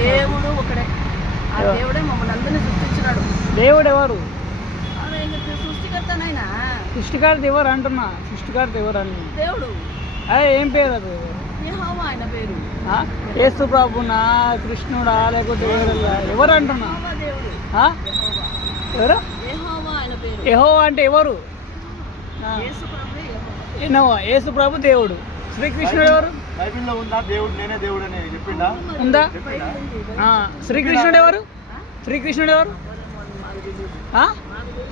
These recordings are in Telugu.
దేవుడు ఒకడే. ఆ దేవుడే మమ్మల్ని అందరినీ సృష్టించినాడు. దేవుడు ఎవరు? సృష్టికర్తనైనా. సృష్టికర్త ఎవరు అంటున్నా? సృష్టికర్త ఎవరు అని దేవుడు. ఏం పేరు అది? యెహోవా ఆయన పేరు. యేసు ప్రభునా, కృష్ణుడా, లేకపోతే ఎవరు అంటున్నా? దేవుడు. ఎవరు? యెహోవా ఆయన పేరు. యెహోవా అంటే ఎవరు? యేసు ప్రభు యెహోవా. యెహోవా యేసు ప్రభు దేవుడు. శ్రీకృష్ణుడు ఎవరు? బైబిల్లో ఉందా దేవుడు నేనే దేవుడు అని చెప్పిండా? ఉందా? శ్రీకృష్ణుడు ఎవరు? శ్రీకృష్ణుడు ఎవరు?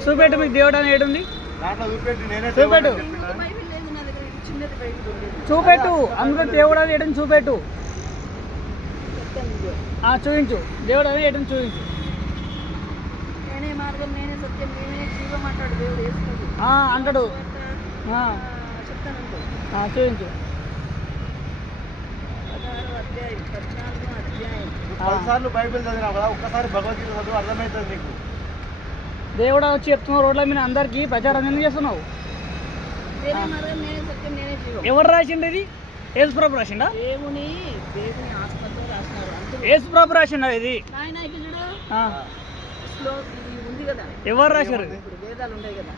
చూపెట్టు, మీకు దేవుడు అని ఏడుంది? దాంట్లో చూపెట్టి నేనే చూపెట్టు, బైబిల్ లేదు నా దగ్గర. చిన్నది బైబిల్ ఉంది. చూపెట్టు, అందులో దేవుడు అని ఏడుని చూపెట్టు. చూపించు, దేవుడు అని ఏడుని చూపించు. నేనే మార్గం, నేనే సత్యం, నేనే జీవం అంటాడు దేవుడు. యేసు ప్రభు అంటాడు. చెప్తానంటాడు. చూపించు. 16వ అధ్యాయం, 14వ అధ్యాయం. 10 సార్లు బైబిల్ చదివినా కదా, ఒక్కసారి భగవద్గీత చదువు అర్థమవుతుంది నీకు. దేవుడు వచ్చి చెప్తున్నావు రోడ్ల మీద అందరికీ ప్రచారం ఎందుకు చేస్తున్నావు? నేనే మార్గం, నేనే సత్యం, నేనే జీవం. ఎవరు రాసిండు ఇది? యేసు ప్రభు రాసిండా? దేవుని ఆత్మతో రాసినారు. యేసు ప్రభు రాసిండా ఇది? నాయన ఇక్కడ చూడు, ఇది ఉంది కదా, ఎవరు రాశారు? ఇప్పుడు వేదాలు ఉన్నాయి కదా,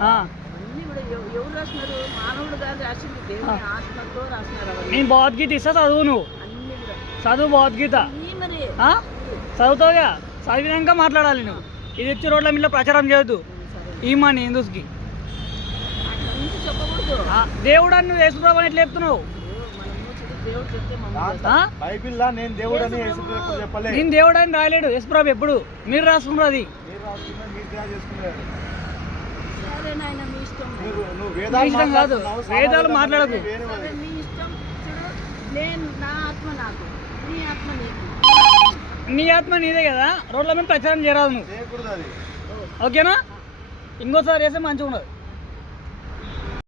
అన్ని కూడా ఎవరు రాసినారు? మానవుడు గారు రాసింది. దేవుని ఆత్మతో రాసినారు అవన్నీ. నేను భగవద్గీత ఇస్తా, చదువు. నువ్వు అన్ని కూడా చదువు భగవద్గీత. ఈ మరి చదువుతావుగా, చదివినాక మాట్లాడాలి నువ్వు. ఇది వచ్చి రోడ్ల మీద ప్రచారం చేయొద్దు. ఈ మనీ హిందూస్కి అట్లా నుంచి చెప్పకూడదు. దేవుడు అని నువ్వు యేసు ప్రభు అని ఎట్లా చెప్తున్నావు? దేవుడు చెప్తే మనం బైబిల్లా నేను దేవుడు అని చెప్పలే. నేను దేవుడు అని రాయలేడు యేసు ప్రభు. ఎప్పుడు మీరు రాసుకున్నారు అది. మీరు రాసుకున్నా, మీరు తయారు చేసుకున్నారు. సరే నాయన, మీ ఇష్టం. నువ్వు ఇష్టం కాదు, వేదాలు మాట్లాడకు. సరే మీ ఇష్టం. చూడు, నేను నా ఆత్మ నాకు, నీ ఆత్మ నీకు. నీ ఆత్మ నీదే కదా, రోడ్ల మీద ప్రచారం చేయరాదు నువ్వు. చేయకూడదు అది. ఓకేనా? ఇంకోసారి వేస్తే మంచిగా ఉండదు.